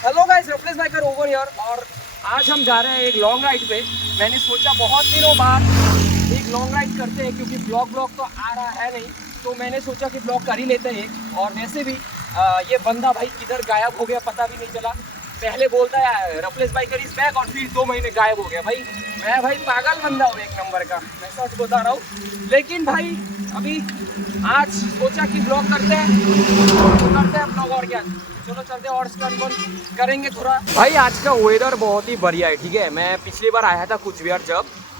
Hello guys, Rufless Biker over here. और आज हम जा रहे हैं एक लॉन्ग राइड पे। मैंने सोचा बहुत दिनों बाद एक लॉन्ग राइड करते हैं, क्योंकि ब्लॉग तो आ रहा है नहीं, तो मैंने सोचा कि ब्लॉग कर ही लेते हैं। और वैसे भी ये बंदा भाई किधर गायब हो गया पता भी नहीं चला। पहले बोलता है रफलेस बाइकर इज बैक और फिर 2 महीने गायब हो गया। भाई मैं भाई पागल बंदा हूँ एक नंबर का, मैं सच बता रहा हूँ। लेकिन भाई अभी आज सोचा कि ब्लॉग करते हैं ब्लॉग। और क्या, चलो चलते हैं और स्टंट करेंगे थोड़ा। भाई आज का वेदर बहुत ही बढ़िया है, ठीक है। मैं पिछली बार आया था कुछ बिहार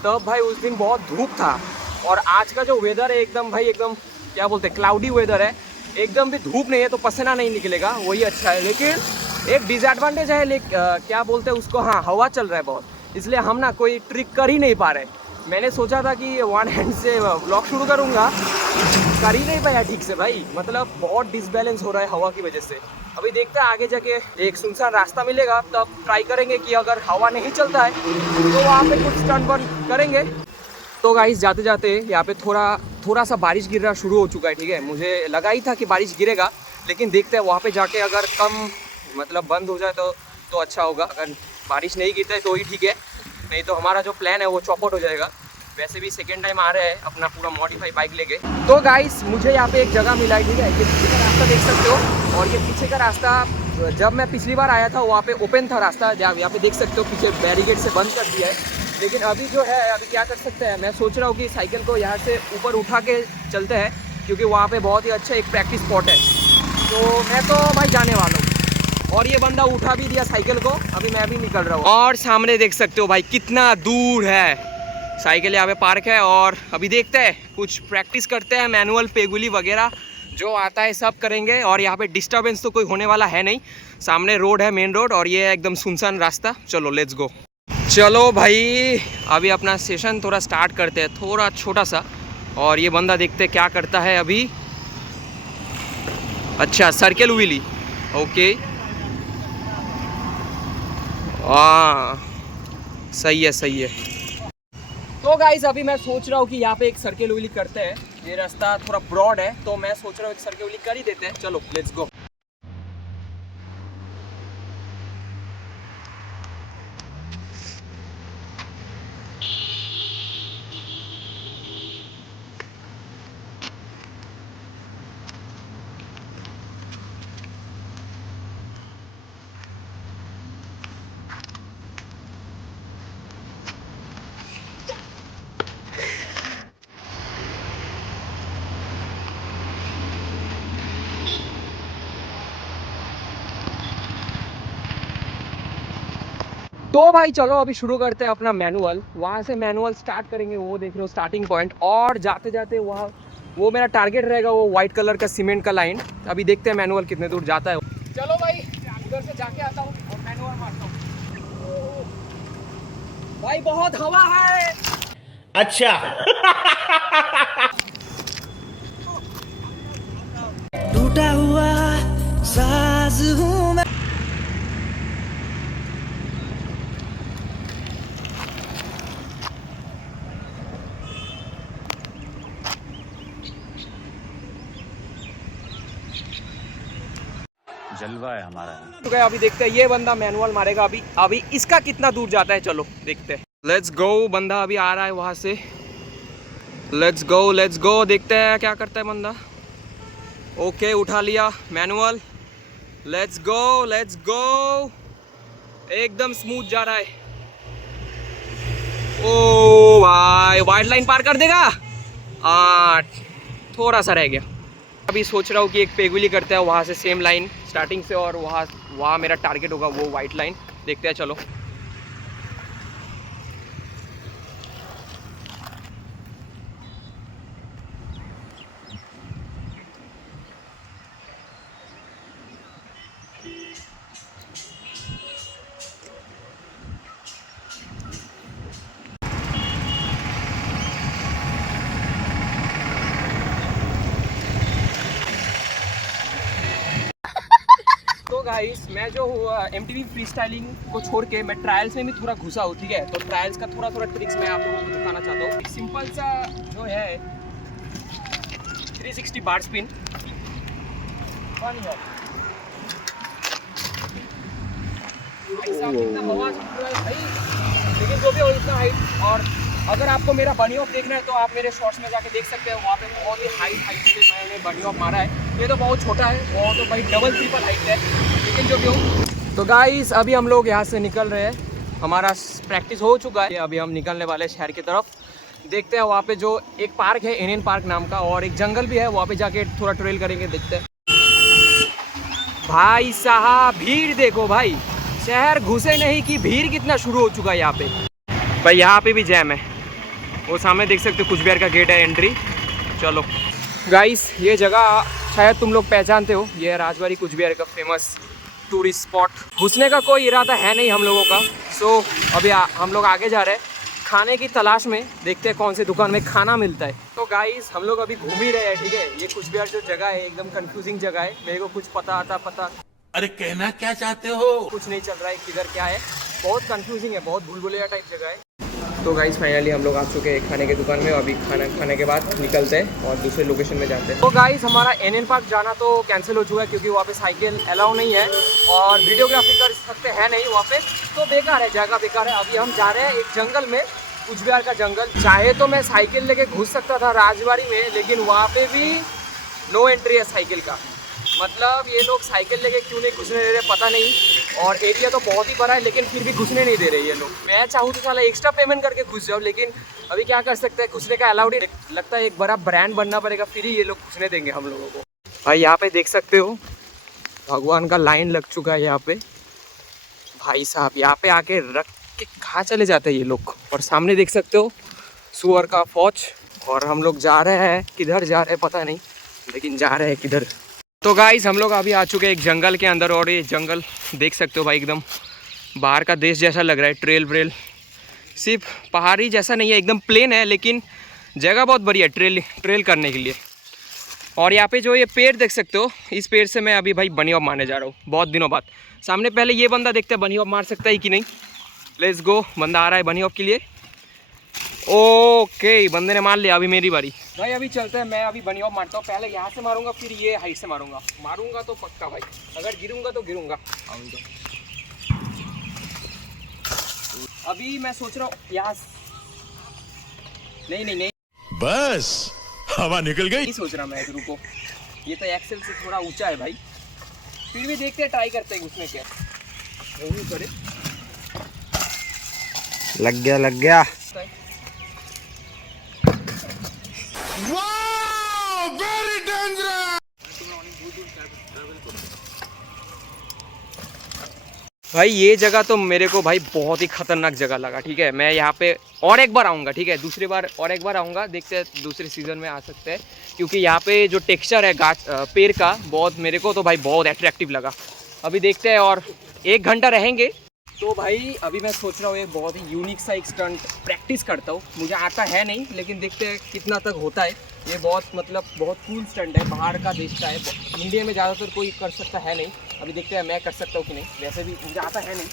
तब भाई उस दिन बहुत धूप था। और आज का जो वेदर है एकदम भाई एकदम क्या बोलते हैं, क्लाउडी वेदर है। एकदम भी धूप नहीं है तो पसीना नहीं निकलेगा, वही अच्छा है। लेकिन एक डिसएडवांटेज है, क्या बोलते हैं उसको, हाँ हवा चल रहा है बहुत, इसलिए हम ना कोई ट्रिक कर ही नहीं पा रहे। मैंने सोचा था कि वन हैंड से ब्लॉग शुरू करूँगा, कर ही नहीं पाया ठीक से भाई। मतलब बहुत डिसबैलेंस हो रहा है हवा की वजह से। अभी देखते हैं आगे जाके एक सुनसान रास्ता मिलेगा तब ट्राई करेंगे कि अगर हवा नहीं चलता है तो वहाँ पे कुछ स्टंट वन करेंगे। तो गाइस जाते जाते यहाँ पे थोड़ा सा बारिश गिरना शुरू हो चुका है, ठीक है। मुझे लगा ही था कि बारिश गिरेगा, लेकिन देखते हैं वहाँ पे जाके अगर कम मतलब बंद हो जाए तो अच्छा होगा। अगर बारिश नहीं गिरता है तो ही ठीक है, नहीं तो हमारा जो प्लान है वो चौपट हो जाएगा। वैसे भी सेकेंड टाइम आ रहे हैं अपना पूरा मॉडिफाई बाइक लेके। तो गाइस मुझे यहाँ पे एक जगह मिला है, ठीक है। ये पीछे का रास्ता देख सकते हो, और ये पीछे का रास्ता जब मैं पिछली बार आया था वहाँ पे ओपन था रास्ता, यहाँ पे देख सकते हो पीछे बैरिकेड से बंद कर दिया है। लेकिन अभी जो है, अभी क्या कर सकते हैं, मैं सोच रहा हूँ कि साइकिल को यहाँ से ऊपर उठा के चलते हैं, क्योंकि वहाँ पे बहुत ही अच्छा एक प्रैक्टिस स्पॉट है। तो मैं तो भाई जाने वाला हूँ। और ये बंदा उठा भी दिया साइकिल को, अभी मैं भी निकल रहा हूँ। और सामने देख सकते हो भाई कितना दूर है, साइकिल यहाँ पे पार्क है। और अभी देखते हैं कुछ प्रैक्टिस करते हैं, मैनुअल पेगुली वगैरह जो आता है सब करेंगे। और यहाँ पे डिस्टर्बेंस तो कोई होने वाला है नहीं, सामने रोड है, मेन रोड, और ये है एकदम सुनसान रास्ता। चलो लेट्स गो। चलो भाई अभी अपना सेशन थोड़ा स्टार्ट करते हैं, थोड़ा छोटा सा। और ये बंदा देखते हैं क्या करता है अभी। अच्छा सर्कल व्हीली, ओके, हाँ सही है सही है। तो गाइस अभी मैं सोच रहा हूँ कि यहाँ पे एक सर्कल व्हीली करते हैं। ये रास्ता थोड़ा ब्रॉड है तो मैं सोच रहा हूँ एक सर्कल व्हीली कर ही देते हैं। चलो लेट्स गो। तो भाई चलो अभी शुरू करते हैं अपना मैनुअल। वहाँ से मैनुअल स्टार्ट करेंगे, वो देख रहे हो स्टार्टिंग पॉइंट। और जाते जाते वहाँ वो मेरा टारगेट रहेगा, वो वाइट कलर का सीमेंट का लाइन। अभी देखते हैं मैनुअल कितने दूर जाता है। चलो भाई उधर से जाके आता हूँ और मैनुअल मारता हूँ। भाई बहुत हवा है। अच्छा टूटा हुआ साज हूँ मैं। जलवा है हमारा। तो अभी देखते हैं ये बंदा मैनुअल मारेगा। अभी इसका कितना दूर जाता है, चलो देखते हैं। Let's go. बंदा अभी आ रहा है वहाँ से। लेट्स गो देखते हैं क्या करता है बंदा। ओके उठा लिया मैनुअल। Let's go. एकदम स्मूथ जा रहा है। ओ भाई वाइट लाइन पार कर देगा। थोड़ा सा रह गया। अभी सोच रहा हूँ कि एक पेगुली करते हैं वहाँ से सेम लाइन स्टार्टिंग से, और वहाँ मेरा टारगेट होगा वो वाइट लाइन। देखते हैं चलो। तो गाइस मैं जो MTV फ्री स्टाइलिंग को छोड़ के मैं ट्रायल्स में भी थोड़ा घुसा हूँ, ठीक है। तो ट्रायल्स का थोड़ा ट्रिक्स मैं आप लोगों को दिखाना चाहता हूँ। एक सिंपल सा जो है 360 बार स्पिन। भाई साहब कितना आवाज उठ रहा है भाई, लेकिन जो भी हो इतना हाइट। और अगर आपको मेरा बनी ऑफ देखना है तो आप मेरे शॉर्ट्स में जाके देख सकते हो, वहाँ पे बहुत ही हाइट से मैंने बनी ऑफ मारा है। ये तो बहुत छोटा है, वो तो भाई डबल ट्रिपल हाइट है, लेकिन जो भी हो। तो गाइस अभी हम लोग यहाँ से निकल रहे हैं, हमारा प्रैक्टिस हो चुका है, अभी हम निकलने वाले हैं शहर की तरफ। देखते हैं वहाँ पे जो एक पार्क है इंडियन पार्क नाम का, और एक जंगल भी है, वहाँ पे जाके थोड़ा ट्रेल करेंगे, देखते हैं। भाई साहब भीड़ देखो भाई, शहर घुसे नहीं कि भीड़ कितना शुरू हो चुका है यहाँ पे। भाई यहाँ पे भी जैम है, वो सामने देख सकते हो कुछ बिहार का गेट है एंट्री। चलो गाइस ये जगह शायद तुम लोग पहचानते हो, ये है राजबाड़ी कुछ बिहार का फेमस टूरिस्ट स्पॉट। घुसने का कोई इरादा है नहीं हम लोगों का। सो अभी हम लोग आगे जा रहे हैं खाने की तलाश में, देखते हैं कौन सी दुकान में खाना मिलता है। तो गाइस हम लोग अभी घूम ही रहे हैं, ठीक है। ये कुछ बिहार जो जगह है एकदम कंफ्यूजिंग जगह है, मेरे को कुछ पता अरे कहना क्या चाहते हो? कुछ नहीं चल रहा है, किधर क्या है, बहुत कंफ्यूजिंग है, बहुत भूलभुलैया टाइप जगह है। तो गाइस फाइनली हम लोग आ चुके हैं खाने की दुकान में, अभी खाना खाने के बाद निकलते हैं और दूसरे लोकेशन में जाते हैं। तो गाइस हमारा एनएन पार्क जाना तो कैंसिल हो चुका है, क्योंकि वहाँ पे साइकिल अलाउ नहीं है और वीडियोग्राफी कर सकते हैं नहीं वहाँ पे, तो बेकार है, जगह बेकार है। अभी हम जा रहे हैं एक जंगल में, कुछ बिहार का जंगल। चाहे तो मैं साइकिल लेके घुस सकता था राजबाड़ी में, लेकिन वहाँ पे भी नो एंट्री है साइकिल का। मतलब ये लोग साइकिल लेके क्यों नहीं घुसने दे रहे पता नहीं, और एरिया तो बहुत ही बड़ा है लेकिन फिर भी घुसने नहीं दे रहे ये लोग। मैं चाहूँ तो साला एक्स्ट्रा पेमेंट करके घुस जाओ, लेकिन अभी क्या कर सकते हैं, घुसने का अलाउड ही लगता है। एक बड़ा ब्रांड बनना पड़ेगा फिर ही ये लोग घुसने देंगे हम लोगों को। भाई यहाँ पे देख सकते हो भगवान का लाइन लग चुका है यहाँ पे। भाई साहब यहाँ पे आके रख के कहाँ चले जाते हैं ये लोग। और सामने देख सकते हो सुअर का फौज, और हम लोग जा रहे हैं, किधर जा रहे हैं पता नहीं, लेकिन जा रहे हैं किधर। तो गाइस हम लोग अभी आ चुके हैं एक जंगल के अंदर, और ये जंगल देख सकते हो भाई एकदम बाहर का देश जैसा लग रहा है। ट्रेल व्रेल सिर्फ पहाड़ी जैसा नहीं है, एकदम प्लेन है, लेकिन जगह बहुत बढ़िया है ट्रेल करने के लिए। और यहाँ पे जो ये पेड़ देख सकते हो, इस पेड़ से मैं अभी भाई बनी ऑफ मारने जा रहा हूँ बहुत दिनों बाद। सामने पहले ये बंदा देखते हैं बनी ऑफ मार सकता है कि नहीं। लेट्स गो, बंदा आ रहा है बनी ऑफ के लिए। ओके बंदे ने मार लिया, अभी मेरी बारी। भाई अभी चलते हैं, मैं अभी बनी ऑफ मारता हूँ, पहले यहाँ से मारूंगा फिर ये हाइट से मारूंगा तो पक्का भाई, अगर गिरूंगा तो गिरूंगा। अभी मैं सोच रहा हूँ यहाँ, नहीं बस हवा निकल गई। नहीं सोच रहा मैं, रुको, ये तो एक्सेल से थोड़ा ऊंचा है भाई, फिर भी देखते हैं, ट्राई करते हैं उसमें क्या करे। लग गया वेरी डेंजरस। भाई ये जगह तो मेरे को भाई बहुत ही खतरनाक जगह लगा, ठीक है। मैं यहाँ पे और एक बार आऊँगा, ठीक है, दूसरी बार और एक बार आऊँगा, देखते हैं दूसरे सीज़न में आ सकते हैं, क्योंकि यहाँ पे जो टेक्सचर है पेड़ का बहुत मेरे को तो भाई बहुत अट्रैक्टिव लगा। अभी देखते हैं और 1 घंटा रहेंगे। तो भाई अभी मैं सोच रहा हूँ एक बहुत ही यूनिक सा एक स्टंट प्रैक्टिस करता हूँ, मुझे आता है नहीं, लेकिन देखते हैं कितना तक होता है। ये बहुत बहुत कूल स्टंट है, बाहर का देश का है, इंडिया में ज़्यादातर कोई कर सकता है नहीं। अभी देखते हैं मैं कर सकता हूँ कि नहीं, वैसे भी मुझे आता है नहीं,